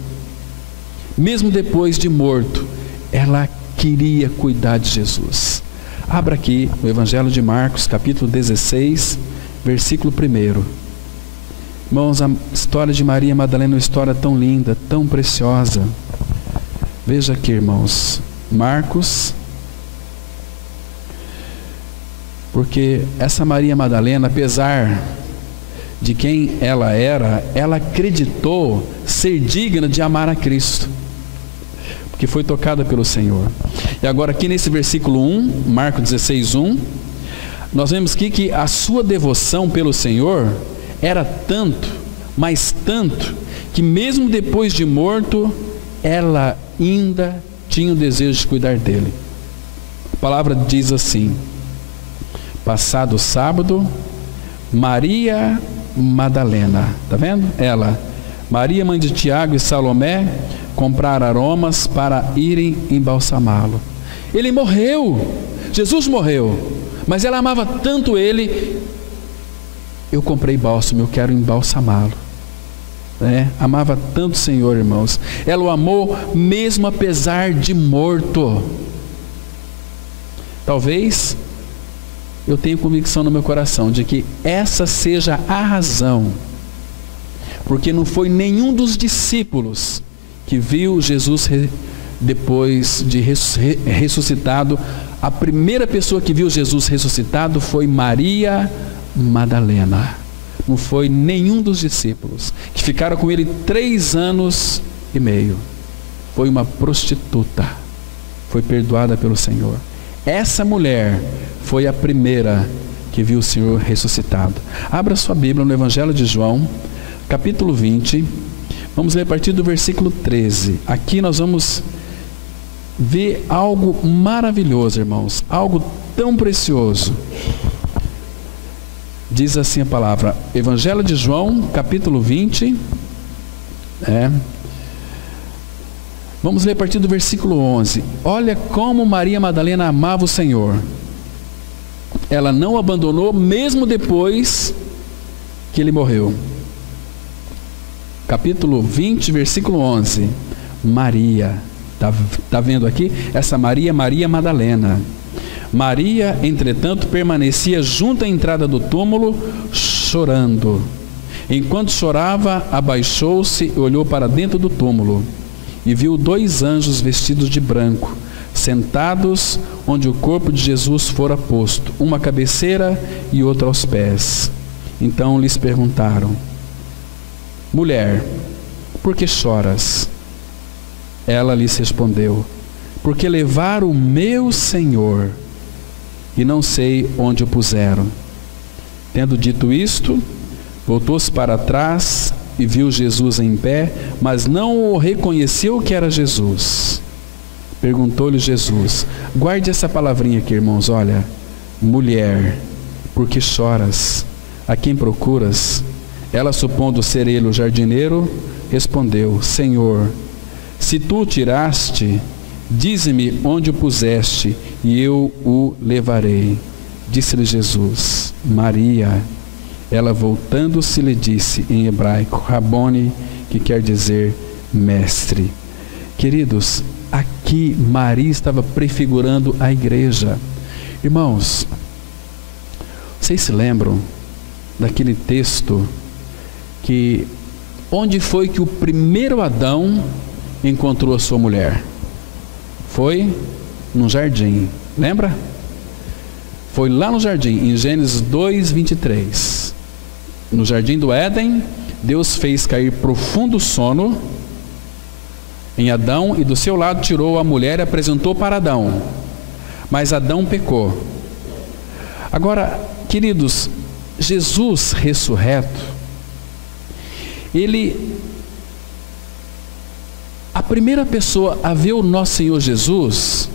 Mesmo depois de morto, ela queria cuidar de Jesus. Abra aqui o Evangelho de Marcos, capítulo 16, versículo 1. Irmãos, a história de Maria Madalena é uma história tão linda, tão preciosa. Veja aqui, irmãos, Marcos, porque essa Maria Madalena, apesar de quem ela era, ela acreditou ser digna de amar a Cristo, porque foi tocada pelo Senhor. E agora aqui nesse versículo 1, Marcos 16, 1, nós vemos aqui que a sua devoção pelo Senhor era tanto, mas tanto, que mesmo depois de morto, ela ainda tinha o desejo de cuidar dele. A palavra diz assim: passado o sábado, Maria Madalena, está vendo? Ela, Maria, mãe de Tiago e Salomé, compraram aromas para irem embalsamá-lo. Ele morreu, Jesus morreu, mas ela amava tanto ele. Eu comprei bálsamo, eu quero embalsamá-lo. Amava tanto o Senhor, irmãos. Ela o amou mesmo apesar de morto. Talvez eu tenha convicção no meu coração de que essa seja a razão, porque não foi nenhum dos discípulos que viu Jesus depois de ressuscitado. A primeira pessoa que viu Jesus ressuscitado foi Maria Madalena. Não foi nenhum dos discípulos, que ficaram com ele 3 anos e meio. Foi uma prostituta, foi perdoada pelo Senhor. Essa mulher foi a primeira que viu o Senhor ressuscitado. Abra sua Bíblia no Evangelho de João, capítulo 20. Vamos ler a partir do versículo 13. Aqui nós vamos ver algo maravilhoso, irmãos, algo tão precioso. Diz assim a palavra, Evangelho de João, capítulo 20. Vamos ler a partir do versículo 11. Olha como Maria Madalena amava o Senhor. Ela não o abandonou mesmo depois que ele morreu. Capítulo 20, versículo 11. Maria, está vendo aqui? Essa Maria, Maria Madalena. Maria, entretanto, permanecia junto à entrada do túmulo, chorando. Enquanto chorava, abaixou-se e olhou para dentro do túmulo, e viu 2 anjos vestidos de branco, sentados onde o corpo de Jesus fora posto, uma à cabeceira e outra aos pés. Então lhes perguntaram: mulher, por que choras? Ela lhes respondeu: porque levaram o meu Senhor e não sei onde o puseram. Tendo dito isto, voltou-se para trás e viu Jesus em pé, mas não o reconheceu que era Jesus. Perguntou-lhe Jesus, guarde essa palavrinha aqui, irmãos, olha, mulher, por que choras? A quem procuras? Ela, supondo ser ele o jardineiro, respondeu, Senhor, se tu o tiraste, dize-me onde o puseste, e eu o levarei. Disse-lhe Jesus, Maria. Ela, voltando-se, lhe disse em hebraico, Rabone, que quer dizer mestre. Queridos, aqui Maria estava prefigurando a igreja. Irmãos, vocês se lembram daquele texto que onde foi que o primeiro Adão encontrou a sua mulher? Foi no jardim, lembra? Foi lá no jardim, em Gênesis 2:23. No jardim do Éden, Deus fez cair profundo sono em Adão e do seu lado tirou a mulher e apresentou para Adão. Mas Adão pecou. Agora, queridos, Jesus ressurreto, a primeira pessoa a ver o nosso Senhor Jesus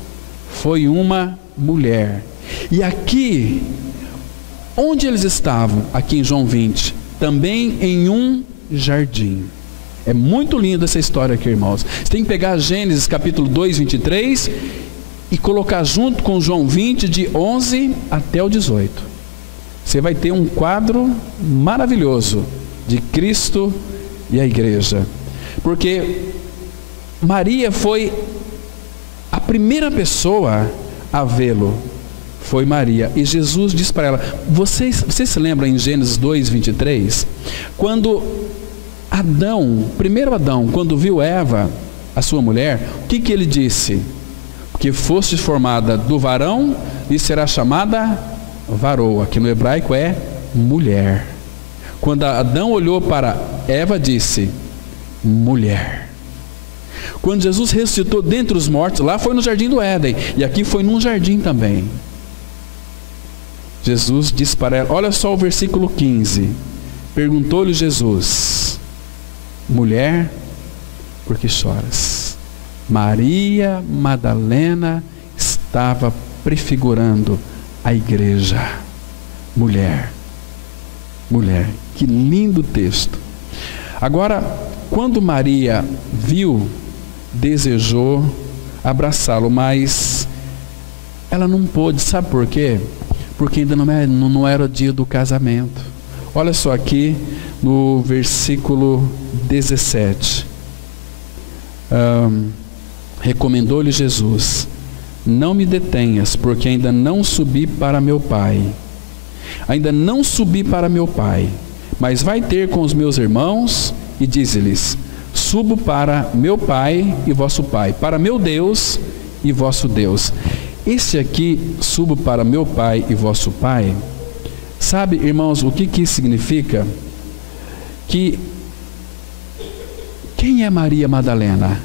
foi uma mulher. E aqui, onde eles estavam? Aqui em João 20, também em um jardim. É muito linda essa história aqui, irmãos. Você tem que pegar Gênesis capítulo 2, 23 e colocar junto com João 20, de 11 até o 18. Você vai ter um quadro maravilhoso de Cristo e a igreja. Porque Maria foi a primeira pessoa a vê-lo. Foi Maria. E Jesus disse para ela, vocês se lembram em Gênesis 2, 23? Quando primeiro Adão, quando viu Eva, a sua mulher, o que ele disse? Que foste formada do varão e será chamada varoa, que no hebraico é mulher. Quando Adão olhou para Eva, disse, mulher. Quando Jesus ressuscitou dentre os mortos, lá foi no jardim do Éden, e aqui foi num jardim também. Jesus disse para ela, olha só o versículo 15, perguntou-lhe Jesus, mulher, por que choras? Maria Madalena estava prefigurando a igreja. Mulher, mulher, que lindo texto. Agora, quando Maria viu, desejou abraçá-lo, mas ela não pôde, sabe por quê? Porque ainda não era o dia do casamento. Olha só aqui no versículo 17. Recomendou-lhe Jesus, não me detenhas, porque ainda não subi para meu Pai. Ainda não subi para meu Pai, mas vai ter com os meus irmãos e dize-lhes, subo para meu Pai e vosso Pai, para meu Deus e vosso Deus. Esse aqui, subo para meu Pai e vosso Pai, sabe, irmãos, o que isso significa? Que quem é Maria Madalena?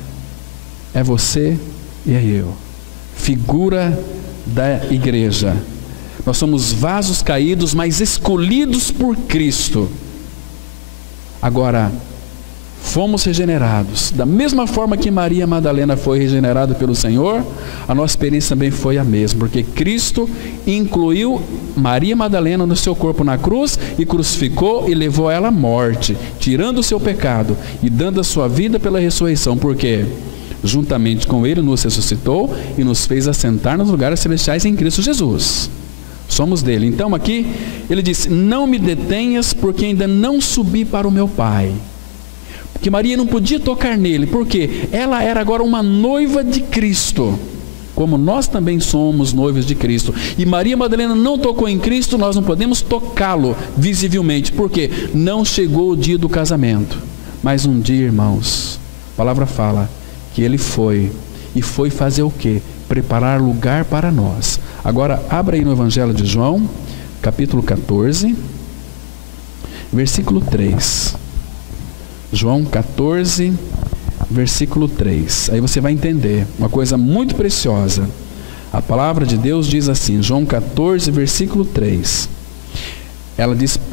É você e é eu, figura da igreja. Nós somos vasos caídos, mas escolhidos por Cristo. Agora, fomos regenerados. Da mesma forma que Maria Madalena foi regenerada pelo Senhor, a nossa experiência também foi a mesma, porque Cristo incluiu Maria Madalena no seu corpo na cruz e crucificou e levou ela à morte, tirando o seu pecado e dando a sua vida pela ressurreição. Por quê? Juntamente com Ele nos ressuscitou e nos fez assentar nos lugares celestiais em Cristo Jesus. Somos dele. Então aqui ele disse, não me detenhas, porque ainda não subi para o meu Pai. Porque Maria não podia tocar nele, porque ela era agora uma noiva de Cristo, como nós também somos noivos de Cristo. E Maria Madalena não tocou em Cristo, nós não podemos tocá-lo visivelmente, porque não chegou o dia do casamento. Mas um dia, irmãos, a palavra fala que ele foi, e foi fazer o quê? Preparar lugar para nós. Agora, abra aí no Evangelho de João, capítulo 14, versículo 3. João 14, versículo 3. Aí você vai entender uma coisa muito preciosa. A palavra de Deus diz assim, João 14, versículo 3.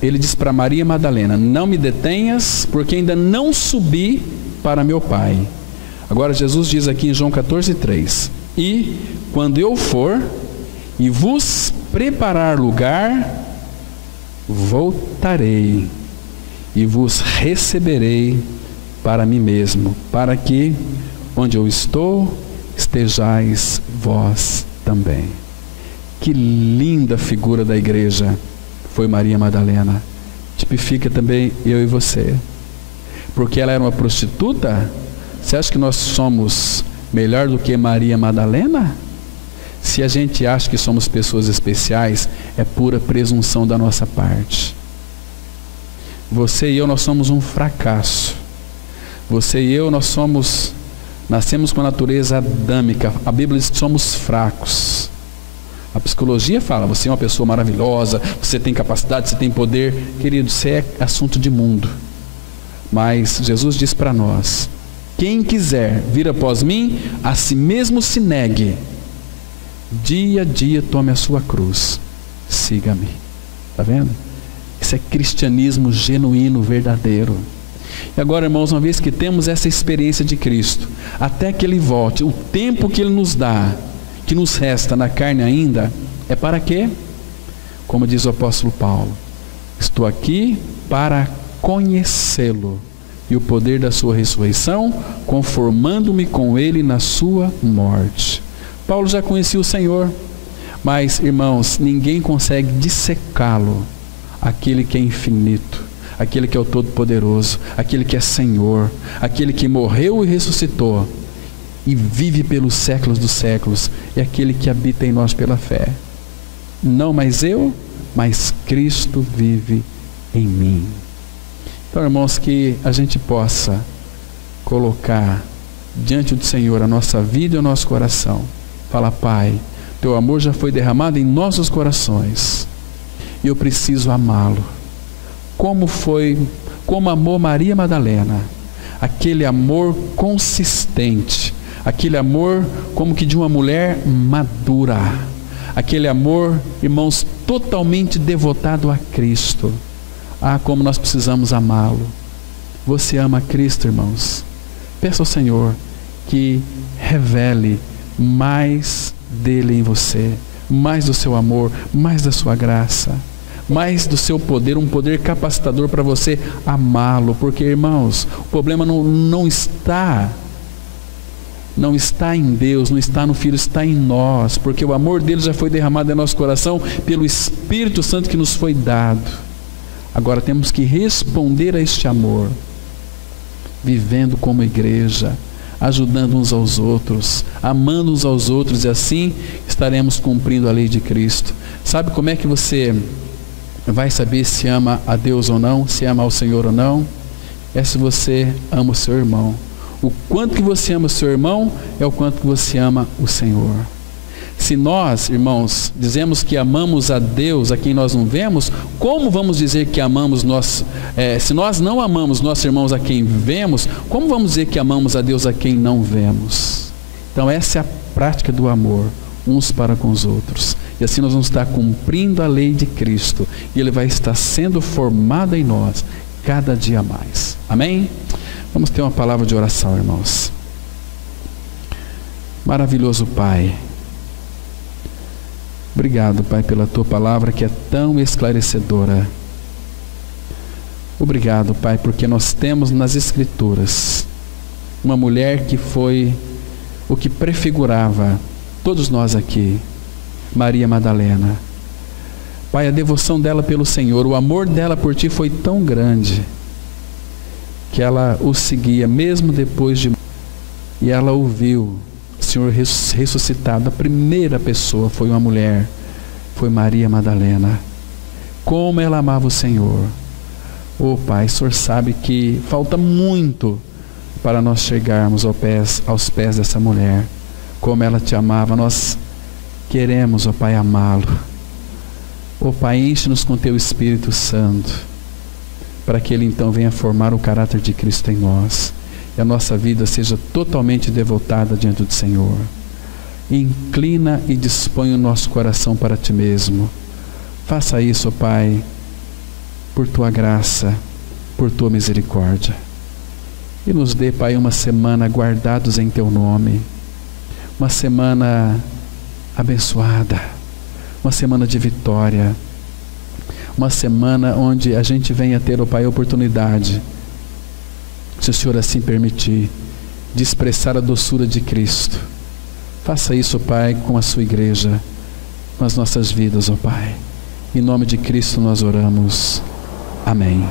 ele diz para Maria Madalena: não me detenhas, porque ainda não subi para meu Pai. Agora Jesus diz aqui em João 14:3: e quando eu for e vos preparar lugar, voltarei e vos receberei para mim mesmo, para que onde eu estou estejais vós também. Que linda figura da igreja foi Maria Madalena. Tipifica também eu e você. Porque ela era uma prostituta? Você acha que nós somos melhor do que Maria Madalena? Se a gente acha que somos pessoas especiais, é pura presunção da nossa parte. Você e eu, nós somos um fracasso. Você e eu, nascemos com a natureza adâmica. A Bíblia diz que somos fracos. A psicologia fala: você é uma pessoa maravilhosa, você tem capacidade, você tem poder. Querido, isso é assunto de mundo. Mas Jesus diz para nós: quem quiser vir após mim, a si mesmo se negue. Dia a dia tome a sua cruz. Siga-me. Está vendo? Isso é cristianismo genuíno, verdadeiro. E agora, irmãos, uma vez que temos essa experiência de Cristo, até que Ele volte, o tempo que Ele nos dá, que nos resta na carne ainda, é para quê? Como diz o apóstolo Paulo: estou aqui para conhecê-lo e o poder da sua ressurreição, conformando-me com Ele na sua morte. Paulo já conhecia o Senhor, mas, irmãos, ninguém consegue dissecá-lo, aquele que é infinito, aquele que é o Todo-Poderoso, aquele que é Senhor, aquele que morreu e ressuscitou e vive pelos séculos dos séculos, é aquele que habita em nós pela fé. Não mais eu, mas Cristo vive em mim. Então, irmãos, que a gente possa colocar diante do Senhor a nossa vida e o nosso coração. Fala: Pai, teu amor já foi derramado em nossos corações e eu preciso amá-lo. Como amou Maria Madalena, aquele amor consistente, aquele amor como que de uma mulher madura, aquele amor, irmãos, totalmente devotado a Cristo. Ah, como nós precisamos amá-lo. Você ama Cristo, irmãos? Peça ao Senhor que revele mais dele em você, mais do seu amor, mais da sua graça, mais do seu poder, um poder capacitador para você amá-lo. Porque, irmãos, o problema não está em Deus, não está no Filho, está em nós, porque o amor dele já foi derramado em nosso coração pelo Espírito Santo que nos foi dado. Agora temos que responder a este amor, vivendo como igreja, ajudando uns aos outros, amando uns aos outros, e assim estaremos cumprindo a lei de Cristo. Sabe como é que você vai saber se ama a Deus ou não, se ama ao Senhor ou não? É se você ama o seu irmão. O quanto que você ama o seu irmão é o quanto que você ama o Senhor. Se nós, irmãos, dizemos que amamos a Deus a quem nós não vemos, como vamos dizer que amamos se nós não amamos nossos irmãos a quem vemos, como vamos dizer que amamos a Deus a quem não vemos? Então essa é a prática do amor, uns para com os outros. E assim nós vamos estar cumprindo a lei de Cristo, e Ele vai estar sendo formado em nós cada dia mais. Amém? Vamos ter uma palavra de oração, irmãos. Maravilhoso Pai, obrigado, Pai, pela Tua palavra que é tão esclarecedora. Obrigado, Pai, porque nós temos nas Escrituras uma mulher que foi o que prefigurava todos nós aqui, Maria Madalena. Pai, a devoção dela pelo Senhor, o amor dela por Ti foi tão grande que ela o seguia mesmo depois de... E ela ouviu o Senhor ressuscitado. A primeira pessoa foi uma mulher, foi Maria Madalena. Como ela amava o Senhor. Oh Pai, o Senhor sabe que falta muito para nós chegarmos aos pés dessa mulher. Como ela Te amava, nós queremos, ó Pai, amá-lo. Oh Pai, enche-nos com Teu Espírito Santo, para que Ele então venha formar o caráter de Cristo em nós, e a nossa vida seja totalmente devotada diante do Senhor. Inclina e dispõe o nosso coração para Ti mesmo. Faça isso, ó Pai, por Tua graça, por Tua misericórdia. E nos dê, Pai, uma semana guardados em Teu nome, uma semana abençoada, uma semana de vitória, uma semana onde a gente venha ter, ó Pai, a oportunidade, se o Senhor assim permitir, de expressar a doçura de Cristo. Faça isso, Pai, com a Sua igreja, com as nossas vidas, ó Pai. Em nome de Cristo nós oramos. Amém.